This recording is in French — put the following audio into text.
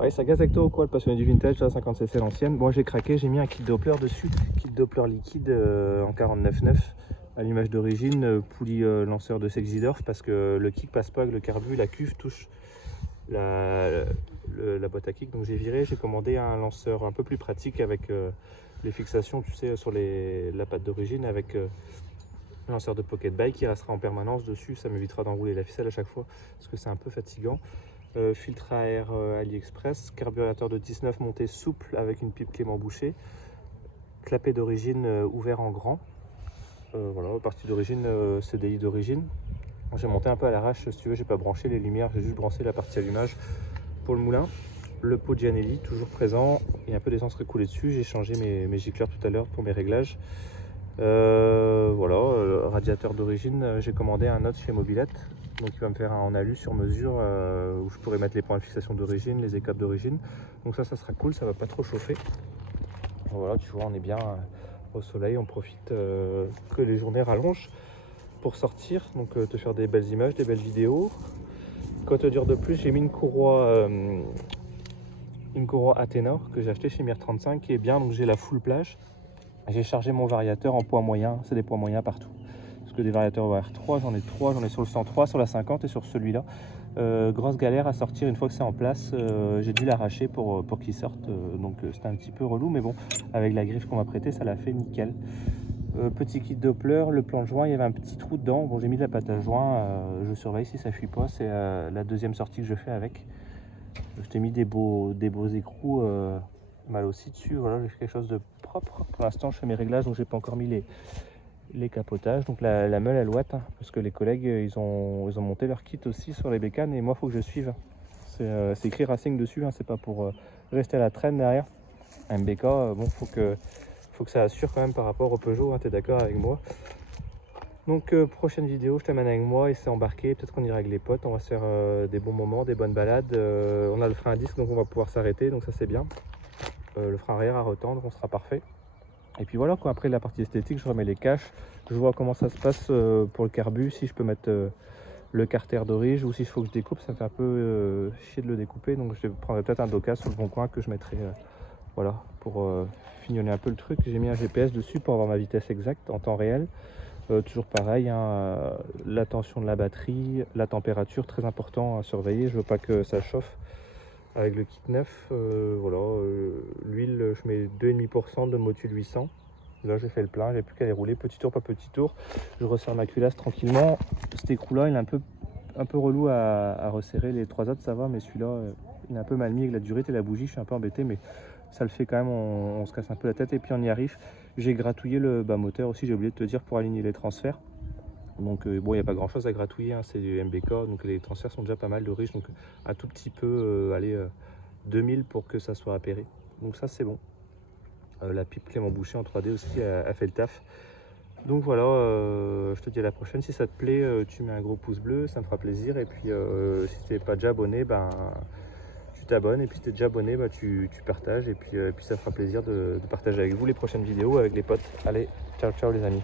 Ouais, ça gaze avec toi ou quoi, le passionné du vintage, la 50cc l'ancienne. Moi j'ai craqué, j'ai mis un kit Doppler dessus, kit Doppler liquide en 49,9 à l'image d'origine, poulie lanceur de Sexydorf, parce que le kick passe pas avec le carbu, la cuve touche la boîte à kick. Donc j'ai viré, j'ai commandé un lanceur un peu plus pratique avec les fixations, tu sais, sur la patte d'origine, avec un lanceur de pocket bike qui restera en permanence dessus. Ça m'évitera d'enrouler la ficelle à chaque fois parce que c'est un peu fatigant. Filtre à air AliExpress, carburateur de 19 monté souple avec une pipe Clément Boucher, clapet d'origine ouvert en grand. Voilà, partie d'origine, CDI d'origine. J'ai monté un peu à l'arrache, si tu veux, j'ai pas branché les lumières, j'ai juste branché la partie allumage pour le moulin. Le pot Gianelli, toujours présent, il y a un peu d'essence recoulée dessus. J'ai changé mes gicleurs tout à l'heure pour mes réglages. Voilà, radiateur d'origine, j'ai commandé un autre chez Mobilette, donc il va me faire un en alu sur mesure où je pourrais mettre les points de fixation d'origine, les écapes d'origine. Donc ça sera cool, ça va pas trop chauffer. Voilà, tu vois, on est bien au soleil, on profite que les journées rallongent pour sortir, donc te faire des belles images, des belles vidéos. Quoi te dire de plus, j'ai mis une courroie Athénor que j'ai acheté chez Mir35 qui est bien, donc j'ai la full plage. J'ai chargé mon variateur en poids moyen, c'est des poids moyens partout. Parce que des variateurs OR3, j'en ai 3, j'en ai sur le 103, sur la 50 et sur celui-là. Grosse galère à sortir une fois que c'est en place, j'ai dû l'arracher pour qu'il sorte, donc c'était un petit peu relou, mais bon, avec la griffe qu'on m'a prêtée, ça l'a fait nickel. Petit kit Doppler, le plan de joint, il y avait un petit trou dedans, bon j'ai mis de la pâte à joint, je surveille si ça fuit pas, c'est la deuxième sortie que je fais avec. Je t'ai mis des beaux écrous mal aussi dessus, voilà, j'ai fait quelque chose de propre. Pour l'instant je fais mes réglages, donc j'ai pas encore mis les capotages, donc la meule elle ouate, hein, parce que les collègues ils ont monté leur kit aussi sur les bécanes et moi faut que je suive. C'est écrit Racing dessus, hein, c'est pas pour rester à la traîne derrière. MBK, bon faut que ça assure quand même par rapport au Peugeot, hein, tu es d'accord avec moi. Donc prochaine vidéo, je t'amène avec moi et c'est embarqué, peut-être qu'on ira avec les potes, on va se faire des bons moments, des bonnes balades. On a le frein à disque donc on va pouvoir s'arrêter, donc ça c'est bien. Le frein arrière à retendre, on sera parfait. Et puis voilà quoi, après la partie esthétique, je remets les caches, je vois comment ça se passe pour le carbu, si je peux mettre le carter d'origine ou si il faut que je découpe, ça me fait un peu chier de le découper, donc je prendrai peut-être un docas sur le bon coin que je mettrai voilà, pour fignonner un peu le truc. J'ai mis un GPS dessus pour avoir ma vitesse exacte en temps réel. Toujours pareil, hein, la tension de la batterie, la température, très important à surveiller, je veux pas que ça chauffe. Avec le kit neuf, voilà, l'huile, je mets 2,5% de Motul 800. Là, j'ai fait le plein, j'ai plus qu'à les rouler petit tour par petit tour. Je resserre ma culasse tranquillement. Cet écrou-là, il est un peu relou à resserrer. Les trois autres, ça va, mais celui-là, il est un peu mal mis avec la durite et la bougie. Je suis un peu embêté, mais ça le fait quand même. On se casse un peu la tête et puis on y arrive. J'ai gratouillé le bas moteur aussi, j'ai oublié de te dire, pour aligner les transferts. Donc bon, il n'y a pas grand chose à gratouiller, hein, c'est du MBK, donc les transferts sont déjà pas mal de riches, donc un tout petit peu, allez, 2000 pour que ça soit appairé. Donc ça c'est bon. La pipe Clément Boucher en 3D aussi a fait le taf. Donc voilà, je te dis à la prochaine. Si ça te plaît, tu mets un gros pouce bleu, ça me fera plaisir. Et puis si tu n'es pas déjà abonné, ben, tu t'abonnes. Et puis si tu es déjà abonné, ben, tu partages. Et puis ça fera plaisir de partager avec vous les prochaines vidéos avec les potes. Allez, ciao ciao les amis.